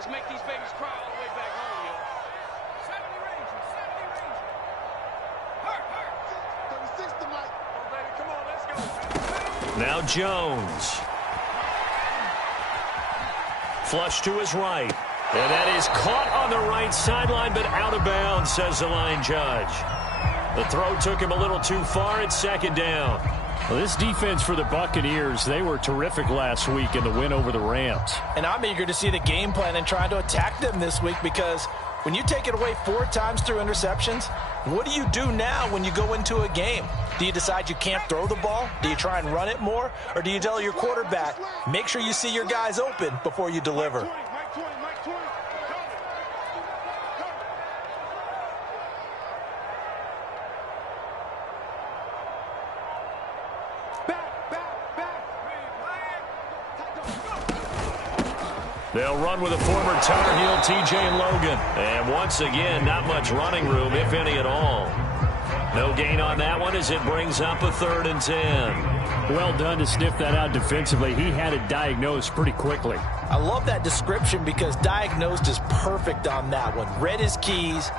Let's make these babies cry all the way back home, yo. 70 Rangers, 70 Rangers. Hurt, hurt. 36 to Mike. Oh, baby, come on, let's go. Now Jones. Flush to his right. And that is caught on the right sideline, but out of bounds, says the line judge. The throw took him a little too far. It's second down. Well, this defense for the Buccaneers, they were terrific last week in the win over the Rams. And I'm eager to see the game plan and trying to attack them this week, because when you take it away 4 times through interceptions, what do you do now when you go into a game? Do you decide you can't throw the ball? Do you try and run it more? Or do you tell your quarterback, make sure you see your guys open before you deliver? They'll run with a former Tar Heel, T.J. Logan. And once again, not much running room, if any at all. No gain on that one as it brings up a 3rd and 10. Well done to sniff that out defensively. He had it diagnosed pretty quickly. I love that description, because diagnosed is perfect on that one. Read his keys,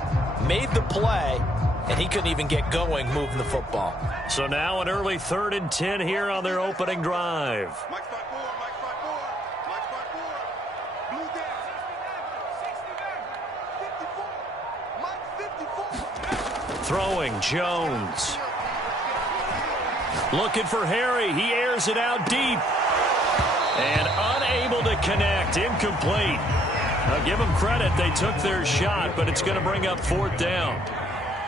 made the play, and he couldn't even get going moving the football. So now an early 3rd and 10 here on their opening drive. Throwing, Jones. Looking for Harry. He airs it out deep. And unable to connect. Incomplete. Now give them credit. They took their shot, but it's going to bring up 4th down.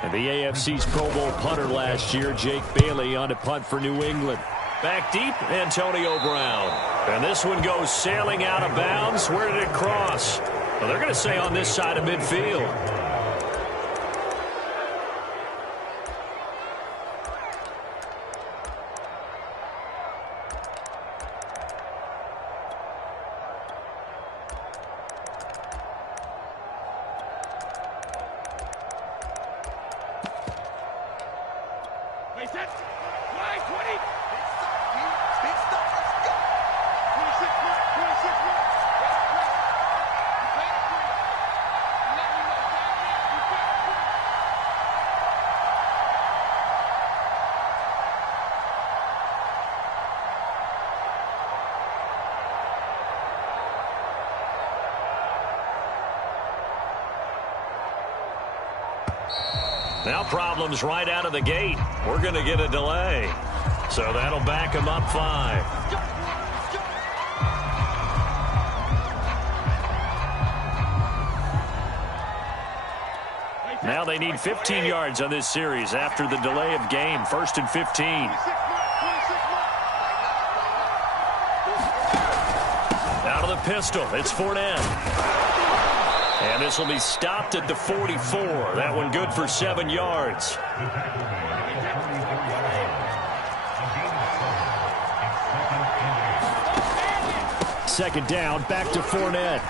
And the AFC's Pro Bowl punter last year, Jake Bailey, on to punt for New England. Back deep, Antonio Brown. And this one goes sailing out of bounds. Where did it cross? Well, they're going to say on this side of midfield. Now problems right out of the gate. We're going to get a delay. So that'll back them up 5. Now they need 15 yards on this series after the delay of game. 1st and 15. Out of the pistol. It's Fournette. And this will be stopped at the 44. That one good for 7 yards. Second down, back to Fournette.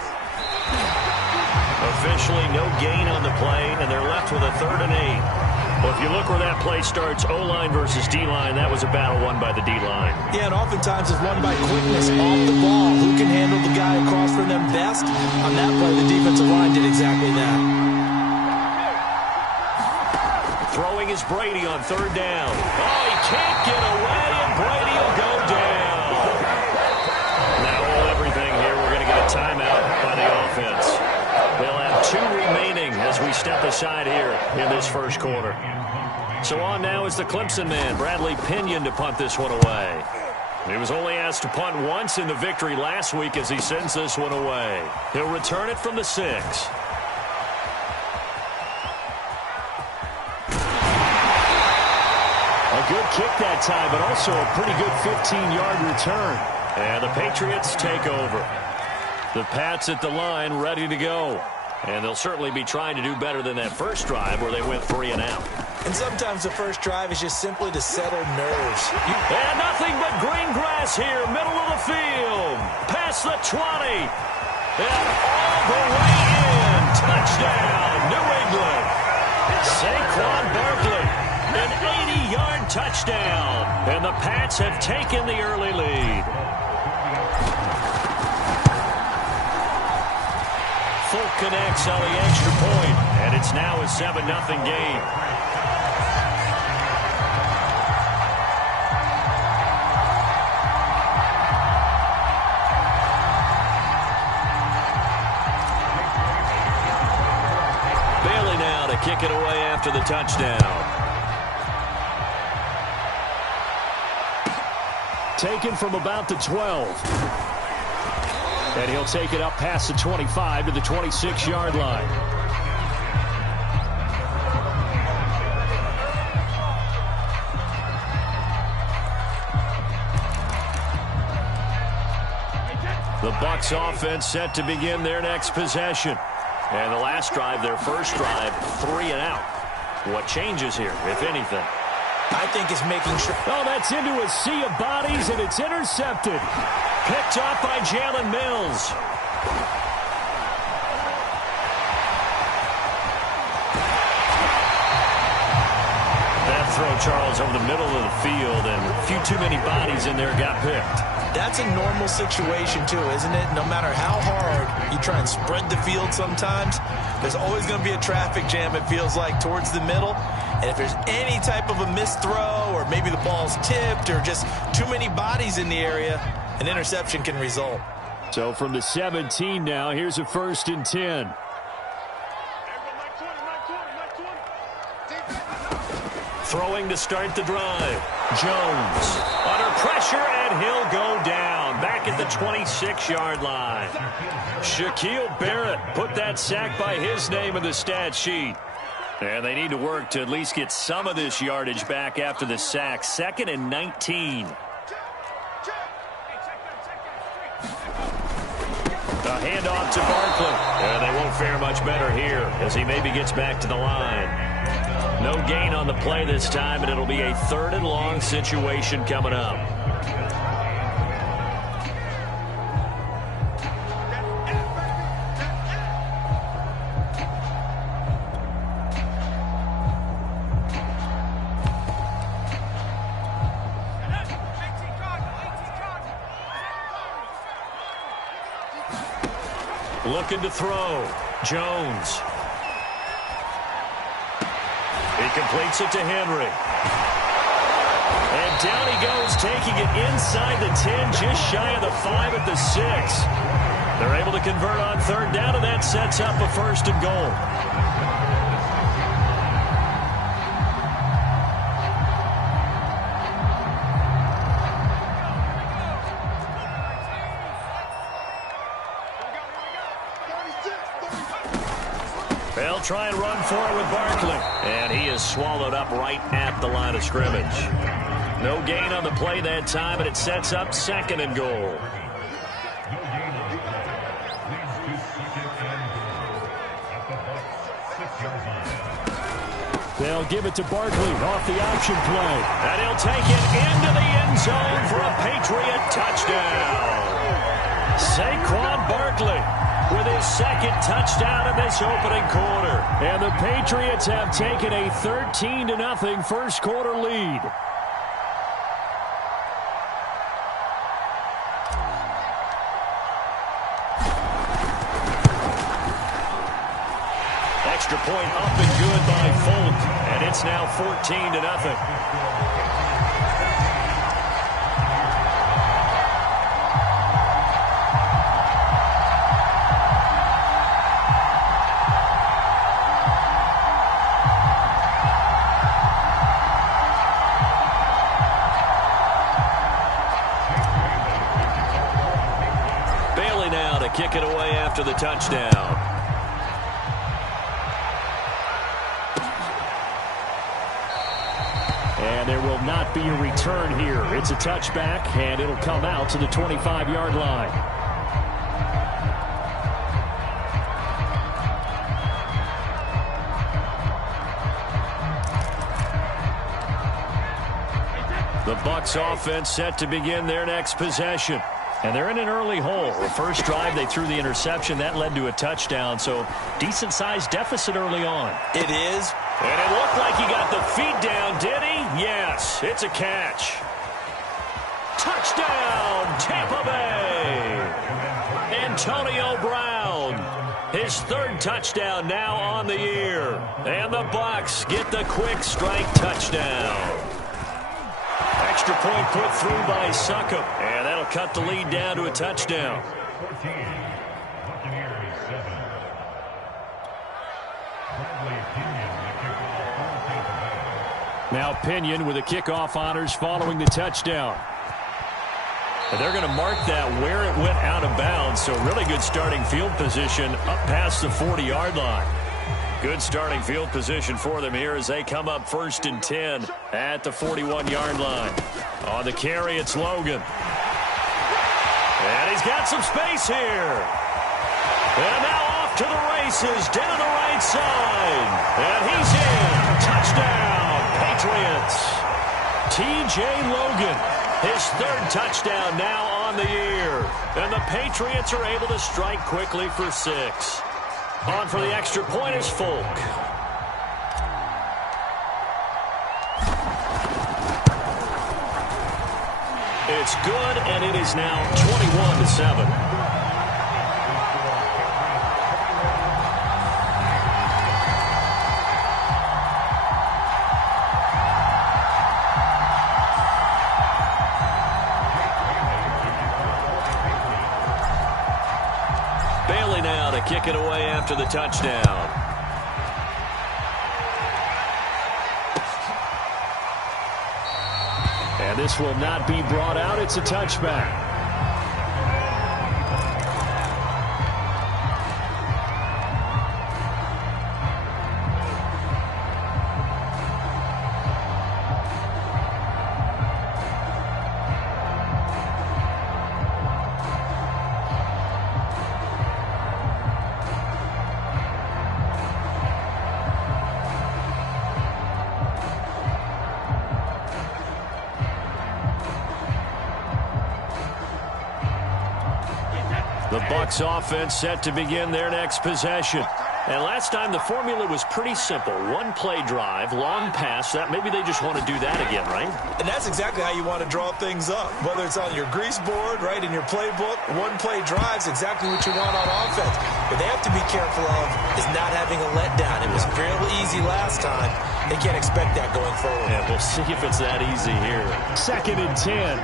Officially no gain on the play, and they're left with a 3rd and 8. Well, if you look where that play starts, O-line versus D-line, that was a battle won by the D-line. Yeah, and oftentimes it's won by quickness off the ball. Who can handle the guy across from them best? On that play, the defensive line did exactly that. Throwing is Brady on 3rd down. Oh, he can't get away, and Brady will go down. Now all everything here, we're going to get a timeout by the offense. They'll have 2 remaining as we step aside here in this first quarter. So on now is the Clemson man, Bradley Pinion, to punt this one away. He was only asked to punt once in the victory last week as he sends this one away. He'll return it from the 6. A good kick that time, but also a pretty good 15-yard return. And the Patriots take over. The Pats at the line, ready to go. And they'll certainly be trying to do better than that first drive where they went 3 and out. And sometimes the first drive is just simply to settle nerves. And nothing but green grass here, middle of the field. Past the 20. And all the way in. Touchdown, New England. Saquon Barkley, an 80-yard touchdown. And the Pats have taken the early lead. connects on the extra point, and it's now a 7-0 game. Bailey now to kick it away after the touchdown. Taken from about the 12. And he'll take it up past the 25 to the 26-yard line. The Bucs offense set to begin their next possession. And the last drive, their first drive, 3 and out. What changes here, if anything? I think it's making sure. Oh, that's into a sea of bodies, and it's intercepted. Picked off by Jalen Mills. That throw, Charles, over the middle of the field, and a few too many bodies in there got picked. That's a normal situation, too, isn't it? No matter how hard you try and spread the field sometimes, there's always going to be a traffic jam, it feels like, towards the middle. And if there's any type of a missed throw or maybe the ball's tipped or just too many bodies in the area, an interception can result. So from the 17 now, here's a 1st and 10. Throwing to start the drive. Jones under pressure, and he'll go down back at the 26-yard line. Shaquille Barrett put that sack by his name in the stat sheet. And they need to work to at least get some of this yardage back after the sack. 2nd and 19. A handoff to Barkley. And they won't fare much better here as he maybe gets back to the line. No gain on the play this time, and it'll be a 3rd and long situation coming up. Looking to throw. Jones. He completes it to Henry. And down he goes, taking it inside the 10, just shy of the 5 at the 6. They're able to convert on 3rd down, and that sets up a 1st and goal. They'll try and run for it with Barkley. And he is swallowed up right at the line of scrimmage. No gain on the play that time, and it sets up 2nd and goal. They'll give it to Barkley off the option play. And he'll take it into the end zone for a Patriot touchdown. Saquon Barkley with his 2nd touchdown in this opening quarter. And the Patriots have taken a 13-0 first quarter lead. Extra point up and good by Folk. And it's now 14-0. Kick it away after the touchdown. And there will not be a return here. It's a touchback, and it'll come out to the 25-yard line. The Bucs offense set to begin their next possession. And they're in an early hole. The first drive, they threw the interception. That led to a touchdown, so decent-sized deficit early on. It is. And it looked like he got the feet down, did he? Yes, it's a catch. Touchdown, Tampa Bay. Antonio Brown His third touchdown now on the year. And the Bucs get the quick strike touchdown. Extra point put through by Succop. And that'll cut the lead down to a touchdown. Now Pinion with the kickoff honors following the touchdown. And they're going to mark that where it went out of bounds. So really good starting field position up past the 40-yard line. Good starting field position for them here as they come up 1st and 10 at the 41-yard line. On the carry, it's Logan. And he's got some space here. And now off to the races, down the right side. And he's in. Touchdown, Patriots. T.J. Logan, his third touchdown now on the year. And the Patriots are able to strike quickly for 6. On for the extra point is Folk. It's good, and it is now 21-7. Kick it away after the touchdown. And this will not be brought out. It's a touchback. The Bucs offense set to begin their next possession. And last time the formula was pretty simple. One play drive, long pass. That maybe they just want to do that again, right? And that's exactly how you want to draw things up. Whether it's on your grease board, right, in your playbook, one play drive's exactly what you want on offense. What they have to be careful of is not having a letdown. It was fairly easy last time. They can't expect that going forward. Yeah, we'll see if it's that easy here. 2nd and 10.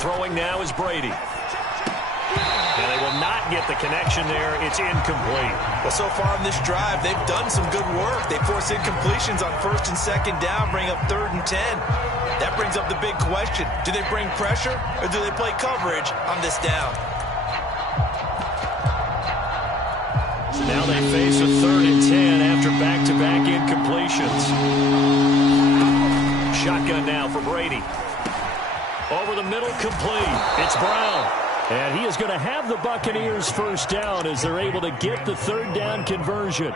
Throwing now is Brady. And they will not get the connection there. It's incomplete. Well, so far in this drive, they've done some good work. They force incompletions on 1st and 2nd down, bring up 3rd and 10. That brings up the big question. Do they bring pressure or do they play coverage on this down? So now they face a 3rd and 10 after back-to-back incompletions. Shotgun now for Brady. Over the middle, complete. It's Brown. And he is going to have the Buccaneers first down as they're able to get the 3rd down conversion.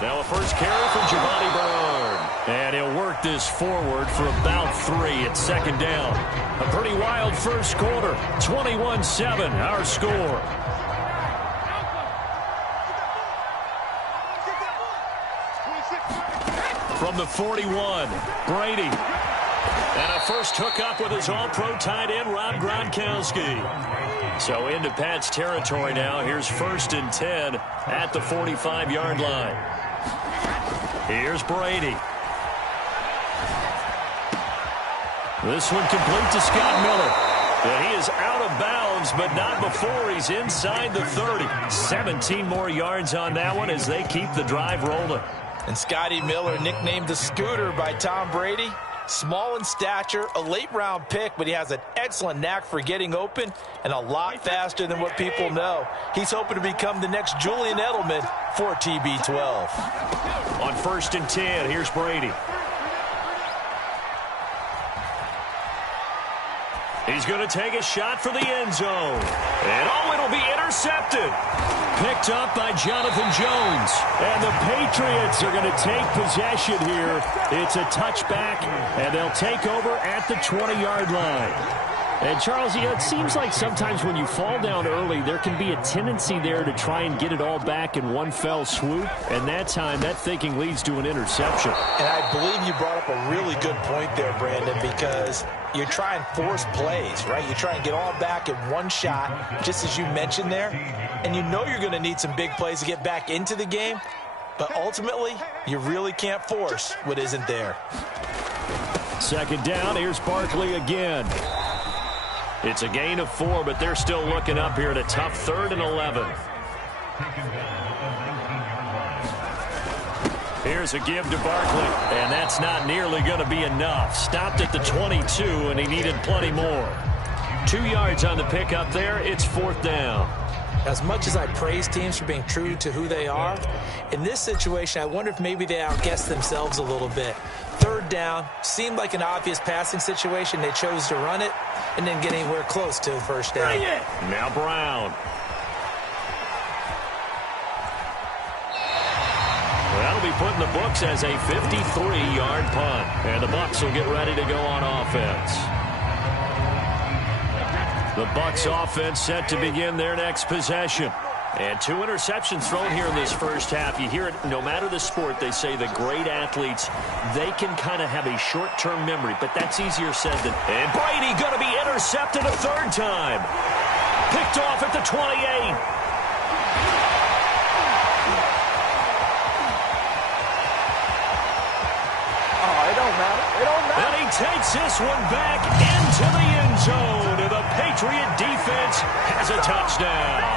Now a first carry for Giovanni Bernard. And he'll work this forward for about 3 at 2nd down. A pretty wild first quarter. 21-7, our score. From the 41, Brady. And a first hookup with his all-pro tight end, Rob Gronkowski. So into Pat's territory now. Here's 1st and 10 at the 45-yard line. Here's Brady. This one complete to Scott Miller. And he is out of bounds, but not before he's inside the 30. 17 more yards on that one as they keep the drive rolling. And Scotty Miller, nicknamed the Scooter by Tom Brady. Small in stature, a late-round pick, but he has an excellent knack for getting open and a lot faster than what people know. He's hoping to become the next Julian Edelman for TB12. On 1st and 10, here's Brady. He's going to take a shot for the end zone. And oh, it'll be intercepted. Picked up by Jonathan Jones. And the Patriots are going to take possession here. It's a touchback, and they'll take over at the 20-yard line. And, Charles, it seems like sometimes when you fall down early, there can be a tendency there to try and get it all back in one fell swoop. And that time, that thinking leads to an interception. And I believe you brought up a really good point there, Brandon, because you try and force plays, right? You try and get all back in one shot, just as you mentioned there. And you know you're going to need some big plays to get back into the game. But ultimately, you really can't force what isn't there. Second down, here's Barkley again. It's a gain of 4, but they're still looking up here at a tough 3rd and 11. Here's a give to Barkley, and that's not nearly going to be enough. Stopped at the 22, and he needed plenty more. 2 yards on the pickup there. It's 4th down. As much as I praise teams for being true to who they are, in this situation, I wonder if maybe they outguessed themselves a little bit. 3rd down, seemed like an obvious passing situation. They chose to run it and didn't get anywhere close to the first down. Now Brown. That'll be put in the books as a 53-yard punt. And the Bucs will get ready to go on offense. The Bucs offense set to begin their next possession. And 2 interceptions thrown here in this first half. You hear it, no matter the sport, they say the great athletes, they can kind of have a short-term memory, but that's easier said than. And Brady going to be intercepted a 3rd time. Picked off at the 28. It don't matter. It don't matter. And he takes this one back into the end zone. And the Patriot defense has a touchdown.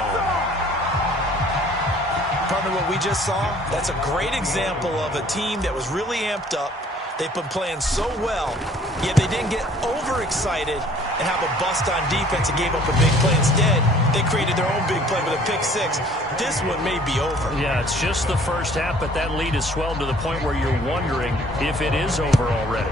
Partner, what we just saw, that's a great example of a team that was really amped up. They've been playing so well, yet they didn't get overexcited and have a bust on defense and gave up a big play. Instead, they created their own big play with a pick 6. This one may be over. Yeah, it's just the first half, but that lead has swelled to the point where you're wondering if it is over already.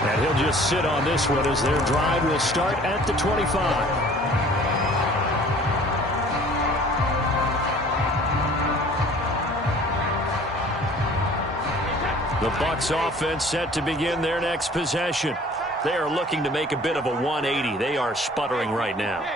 And he'll just sit on this one as their drive will start at the 25. The Bucs offense set to begin their next possession. They are looking to make a bit of a 180. They are sputtering right now.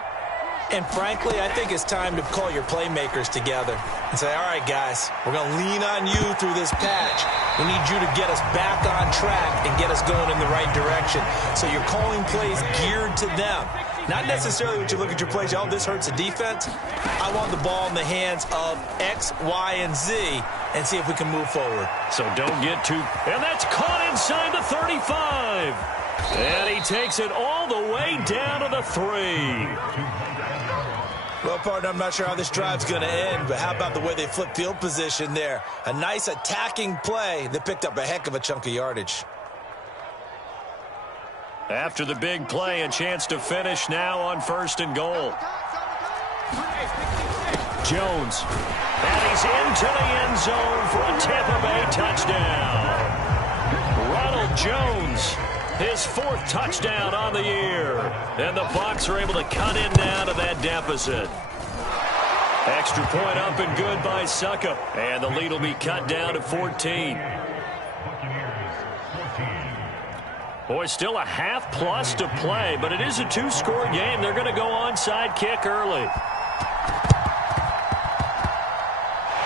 And frankly, I think it's time to call your playmakers together and say, all right, guys, we're going to lean on you through this patch. We need you to get us back on track and get us going in the right direction. So you're calling plays geared to them. Not necessarily when you look at your plays, oh, this hurts the defense. I want the ball in the hands of X, Y, and Z and see if we can move forward. So don't get too... And that's caught inside the 35. And he takes it all the way down to the 3. Well, partner, I'm not sure how this drive's going to end, but how about the way they flip field position there? A nice attacking play that picked up a heck of a chunk of yardage. After the big play, a chance to finish now on 1st and goal. Jones. And he's into the end zone for a Tampa Bay touchdown. Ronald Jones, his 4th touchdown on the year. And the Bucs are able to cut in now to that deficit. Extra point up and good by Succa. And the lead will be cut down to 14. Boy, still a half plus to play, but it is a 2-score game. They're going to go onside kick early.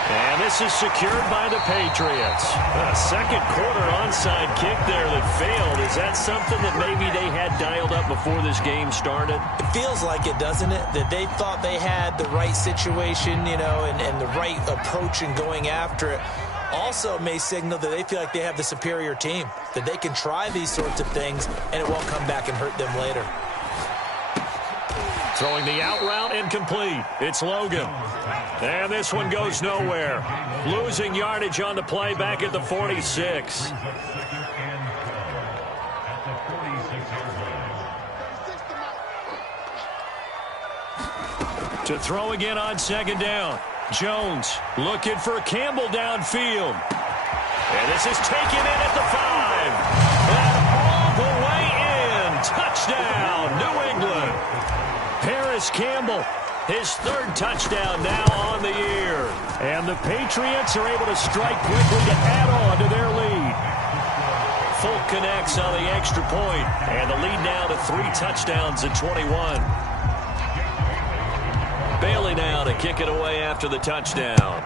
And this is secured by the Patriots. A second quarter onside kick there that failed. Is that something that maybe they had dialed up before this game started? It feels like it, doesn't it? That they thought they had the right situation, you know, and the right approach in going after it. Also may signal that they feel like they have the superior team, that they can try these sorts of things and it won't come back and hurt them later. Throwing the out route incomplete. It's Logan. And this one goes nowhere. Losing yardage on the play back at the 46. To throw again on 2nd down. Jones looking for Campbell downfield. And this is taken in at the 5. And all the way in. Touchdown, New England. Paris Campbell His third touchdown now on the year. And the Patriots are able to strike quickly to add on to their lead. Folk connects on the extra point, and the lead now to 3 touchdowns at 21. Bailey now to kick it away after the touchdown.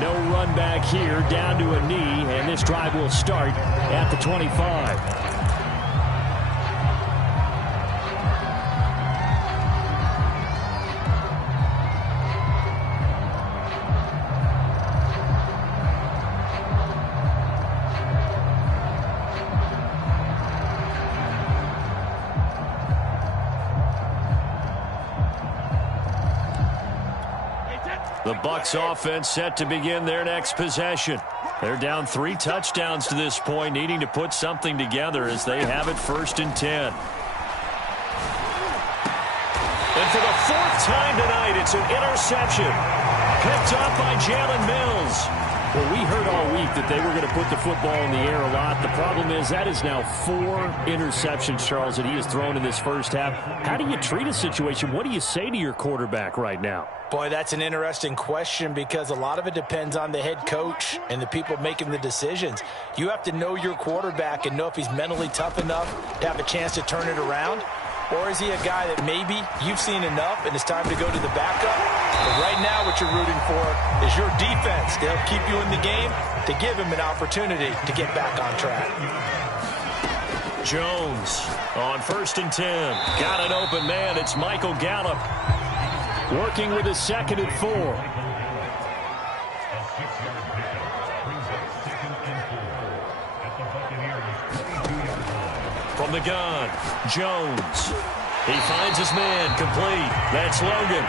No run back here, down to a knee, and this drive will start at the 25. The Bucs offense set to begin their next possession. They're down 3 touchdowns to this point, needing to put something together as they have it 1st and 10. And for the 4th time tonight, it's an interception. Picked up by Jalen Mills. Well, we heard all week that they were going to put the football in the air a lot. The problem is that is now 4 interceptions, Charles, that he has thrown in this first half. How do you treat a situation? What do you say to your quarterback right now? Boy, that's an interesting question because a lot of it depends on the head coach and the people making the decisions. You have to know your quarterback and know if he's mentally tough enough to have a chance to turn it around. Or is he a guy that maybe you've seen enough and it's time to go to the backup? But right now what you're rooting for is your defense to help keep you in the game, to give him an opportunity to get back on track. Jones on 1st and 10. Got an open man. It's Michael Gallup. Working with his 2nd and 4. From the gun, Jones. He finds his man, complete. That's Logan.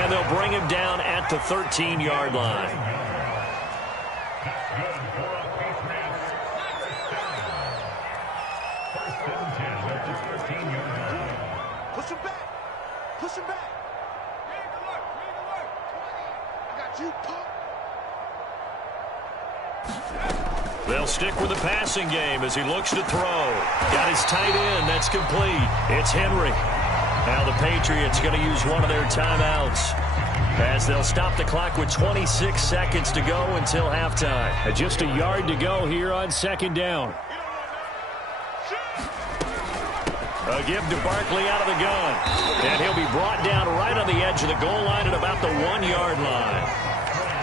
And they'll bring him down at the 13-yard line. Push him back. Push him back. They'll stick with the passing game as he looks to throw. Got his tight end. That's complete. It's Henry. Now the Patriots going to use one of their timeouts as they'll stop the clock with 26 seconds to go until halftime. Just a yard to go here on 2nd down. A give to Barkley out of the gun. And he'll be brought down right on the edge of the goal line at about the 1-yard line.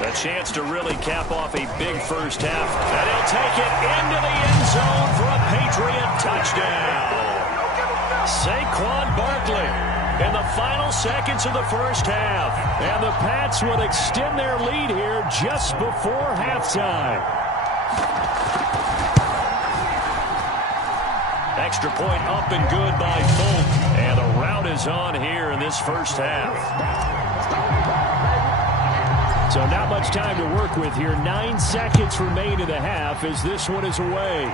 A chance to really cap off a big first half. And he'll take it into the end zone for a Patriot touchdown. Saquon Barkley in the final seconds of the first half. And the Pats will extend their lead here just before halftime. Extra point up and good by Folk. And the rout is on here in this first half. So not much time to work with here. 9 seconds remain in the half as this one is away.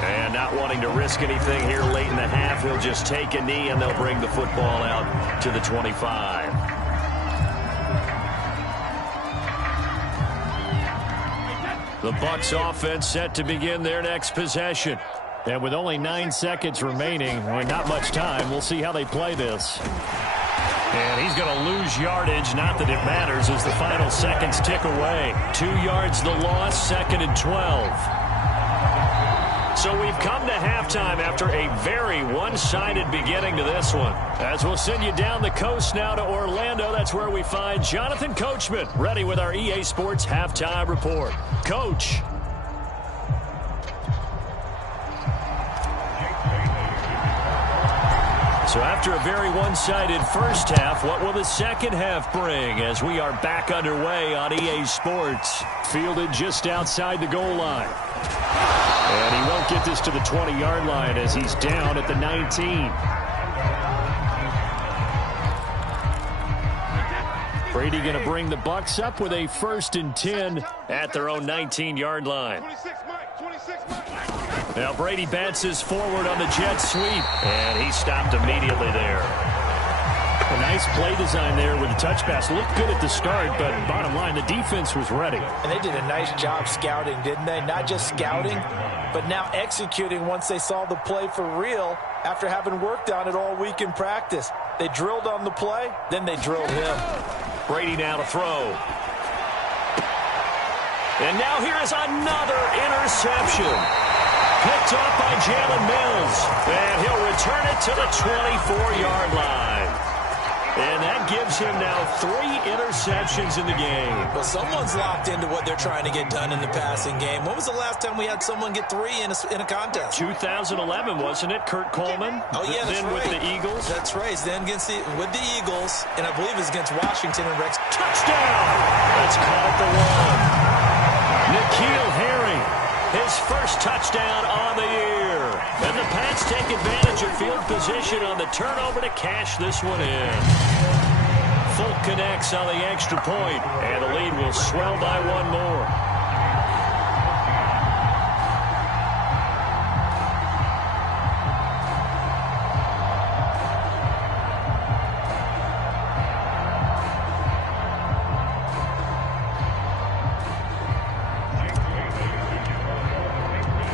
And not wanting to risk anything here late in the half, he'll just take a knee and they'll bring the football out to the 25. The Bucs offense set to begin their next possession. And with only 9 seconds remaining, and not much time, we'll see how they play this. And he's going to lose yardage. Not that it matters as the final seconds tick away. 2 yards the loss, 2nd and 12. So we've come to halftime after a very one-sided beginning to this one. As we'll send you down the coast now to Orlando, that's where we find Jonathan Coachman ready with our EA Sports Halftime Report. Coach. So after a very one-sided first half, what will the second half bring as we are back underway on EA Sports? Fielded just outside the goal line. And he won't get this to the 20-yard line as he's down at the 19. Brady going to bring the Bucs up with a 1st and 10 at their own 19-yard line. Now Brady bounces forward on the jet sweep, and he stopped immediately there. A nice play design there with the touch pass. Looked good at the start, but bottom line, the defense was ready. And they did a nice job scouting, didn't they? Not just scouting, but now executing once they saw the play for real after having worked on it all week in practice. They drilled on the play, then they drilled him. Brady now to throw. And now here is another interception. Picked off by Jalen Mills. And he'll return it to the 24-yard line. And that gives him now 3 interceptions in the game. Well, someone's locked into what they're trying to get done in the passing game. When was the last time we had someone get 3 in a contest? 2011, wasn't it? Kurt Coleman? Oh, yeah, that's then right. with the Eagles. That's right. Then with the Eagles, and I believe it's against Washington and Rex. Touchdown! That's caught at the 1. N'Keal Harry, his first touchdown on the year. And the Pats take advantage of field position on the turnover to cash this one in. Folk connects on the extra point, and the lead will swell by 1 more.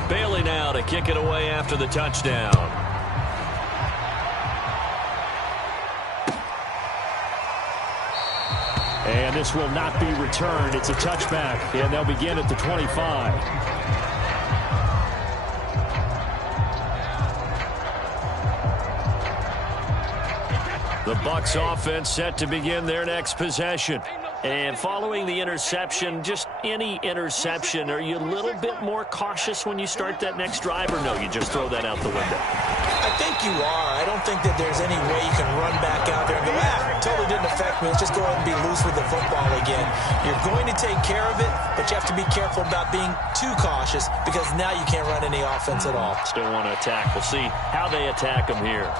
Bailey now to kick it away after the touchdown. And this will not be returned. It's a touchback, and they'll begin at the 25. The Bucs offense set to begin their next possession. And following the interception, just any interception, are you a little bit more cautious when you start that next drive, or no, you just throw that out the window? I think you are. I don't think that there's any way you can run back out there and go, totally didn't affect me. Let's just go ahead and be loose with the football again. You're going to take care of it, but you have to be careful about being too cautious because now you can't run any offense at all. Still want to attack. We'll see how they attack them here.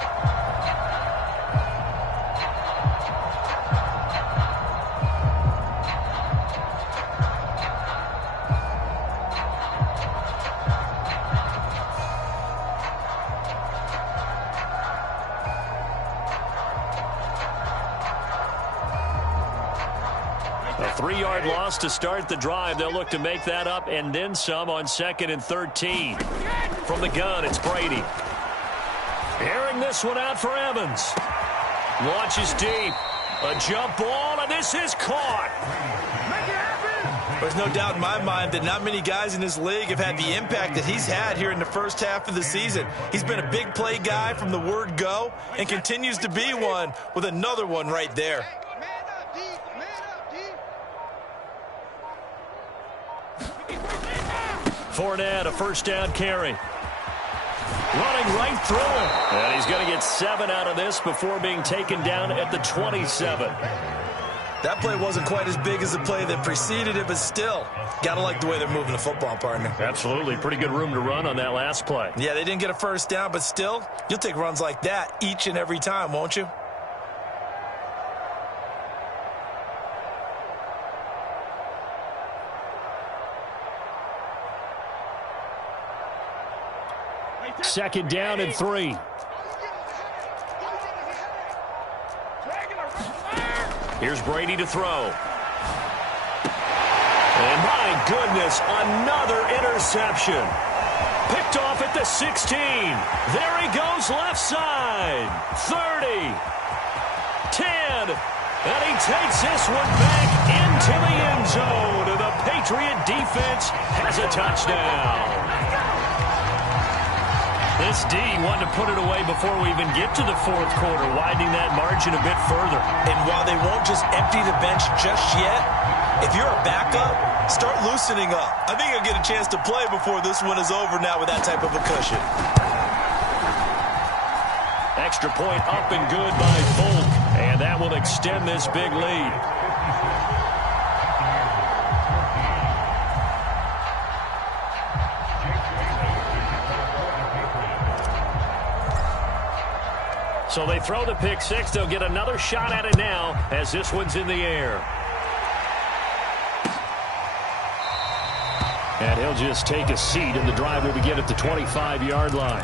A 3-yard loss to start the drive. They'll look to make that up and then some on 2nd and 13. From the gun, it's Brady. Airing this one out for Evans. Launches deep. A jump ball, and this is caught. There's no doubt in my mind that not many guys in this league have had the impact that he's had here in the first half of the season. He's been a big play guy from the word go and continues to be one with another one right there. Fournette, a first down carry. Running right through him. And he's going to get 7 out of this before being taken down at the 27. That play wasn't quite as big as the play that preceded it, but still, got to like the way they're moving the football, partner. Absolutely. Pretty good room to run on that last play. Yeah, they didn't get a first down, but still, you'll take runs like that each and every time, won't you? Second down and 3. Here's Brady to throw. And my goodness, another interception. Picked off at the 16. There he goes left side. 30. 10. And he takes this one back into the end zone. And the Patriot defense has a touchdown. This D wanted to put it away before we even get to the 4th quarter, widening that margin a bit further. And while they won't just empty the bench just yet, if you're a backup, start loosening up. I think you'll get a chance to play before this one is over now with that type of a cushion. Extra point up and good by Folk, and that will extend this big lead. So they throw the pick 6. They'll get another shot at it now as this one's in the air. And he'll just take a seat, and the drive will begin at the 25-yard line.